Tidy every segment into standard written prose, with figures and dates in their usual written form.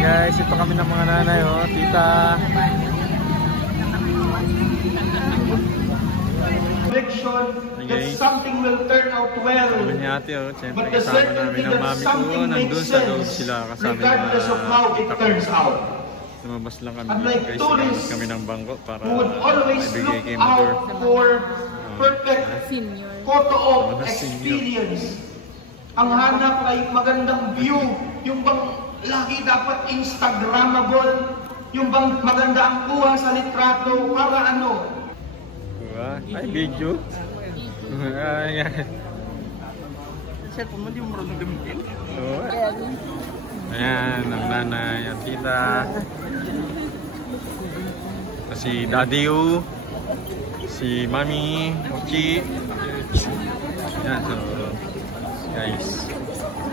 Guys, ito kami ng mga nanay, oh, tita. That something will turn out well. Sabi ni ate, oh, siyempre kasama namin ang mami ko. Nandun sa loob sila kasama regardless of how it turns out. Lumabas lang kami. Unlike Guys, tourists kami ng bangko para who would always ibigay look kay mother. out for perfect photo op experience. Ang hanap ay magandang view. Yung bang lagi dapat Instagrammable. Yung bang maganda ang kuha sa litrato para ano? Ay, video. Ayan. Cellphone mo, di mo marunong gamitin. Ayan, ang nanay, ang tita. Si Daddy U. Si Mami, Uchi. Ayan, so guys,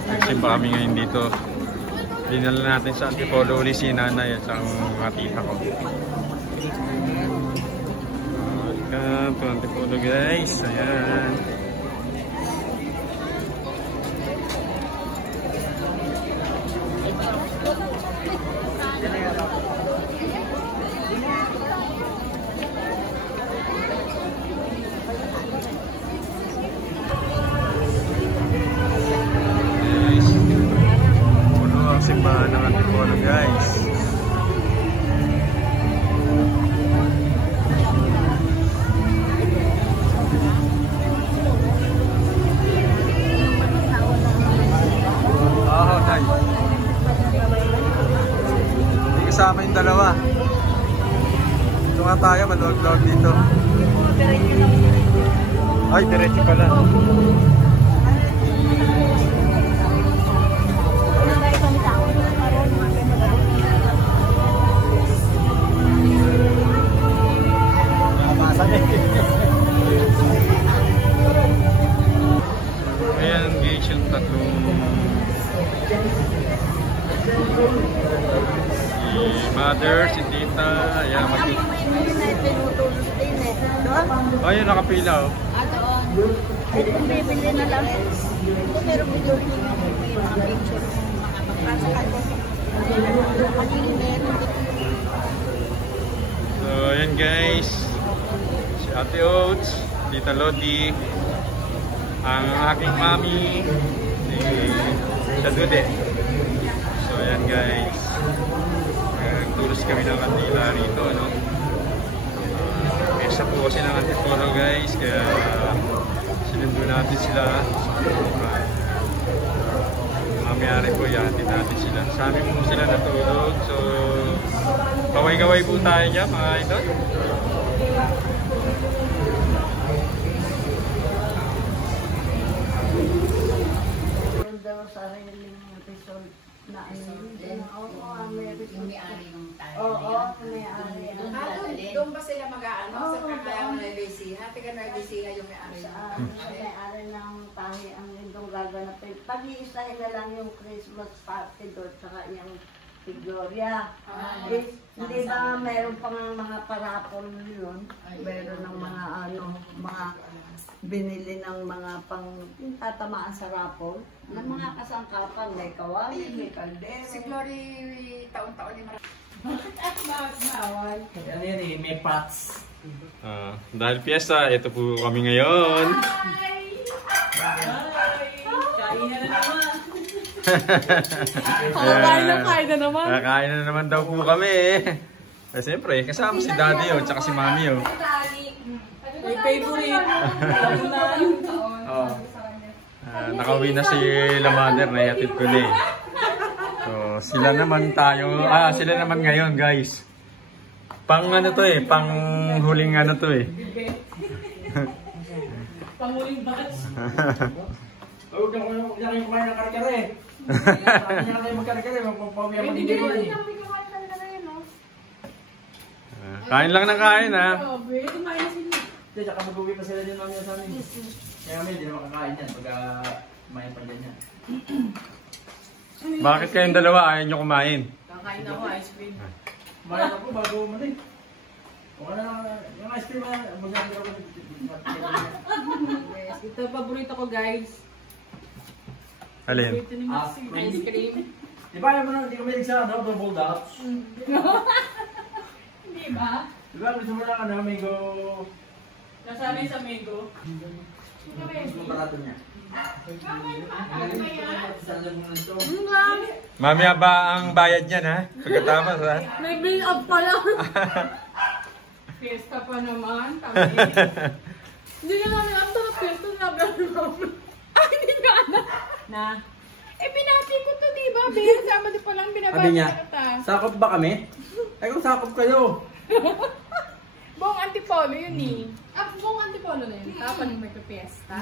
nagsimba kami ngayon dito. Dinala natin sa Antipolo uli si nanay at sa mga tita ko. Welcome to Antipolo, guys. Ayan. Simbahan ng Antipolo, guys. Oh, nice. Hindi kasama yung dalawa. Ito nga tayo, maluwag-luwag dito. Ay, diretso pala. Ayan guys, yung tatlong si mother, si tita. Ayan, ayun, nakapila, oh. Kung bibili na lang, kung meron video rin yung mga picture ng mga So, ayan guys, si Ate Oats, Tita Lodi, ang aking mami, si Dadude. So, ayan guys, nagtulos kami ng kandila rito, no? Mesa po kasi ng Antipolo, guys, kaya sinundo natin sila. Mamayari po, yatin natin sila. Sa amin po sila natulog, so kaway-kaway po tayo dyan, mga idol. Sa sariling episode na ano yun. Oo, yung may-ari ng tayo. Oo, may-ari. Doon ba sila mag-aano? Sa kaya ng Ibisiha? Tika na Ibisiha yung may-ari. May-ari ng tahi ang lindong gaganapin. Pag-iisahin na lang yung Christmas party doon, saka yung si Gloria. Hindi ba meron pang mga parapol yun? Meron ng mga ano, mga binili ng mga pang tatamaan sa rapol. Ng mga kasangkapan, may kawali, may kaldero. Si Glory, taon-taon ni Marami. Ano yan eh, may pots. Dahil piyesta, ito po kami ngayon. Kain na naman. Kain na naman. Kain na naman daw po kami eh. Siyempre, kasama si Daddy oh, tsaka si Mami oh. May favorite. Nakauwi na si La Mother, naihatid ko na eh. So, sila naman tayo, sila naman ngayon guys. Pang ano to eh, pang huling ano to eh. Pang huling batch. Huwag na kayo kumain ng karkare. Huwag na kayo magkarkare, magpapawi ang manigiri. Kain lang ng kain ha. Hindi, tsaka mag-uwi pa sila din mamaya sa amin. Kaya kami, hindi na makakain yan pag kumain pa dyan yan. Bakit kayong dalawa ayaw nyo kumain? Kakain ako, ice cream. Kumain ako bago umanin. O ano, yung ice cream na, mag-uwi ako. Ito paborito ko guys. Alin? Ice cream. Di ba mo na, hindi ko mahilig sa ano, double dots? Di ba? Di ba gusto mo na ano, mango... Nasanay sa mango. Gusto mo barato niya. Mamaya ba ang bayad niyan ha? Pagkatapos ha? May bill up pa lang. Fiesta pa naman. Kami. Hindi naman ang sarap fiesta na namin. Ay, hindi ka na. Na? Eh, pinati ko to, di ba? Bill, sama di pa lang binabati Sabi niya, na ta. sakop ba kami? Ay kung sakop kayo. Buong antipolo yun eh. Buong antipolo na yun. Tapos may fiesta.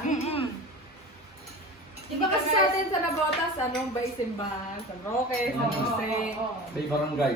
Diba kasi sa atin sa Nabotas, ano, ba isimbahan? Sa Roque, sa Jose. May barangay.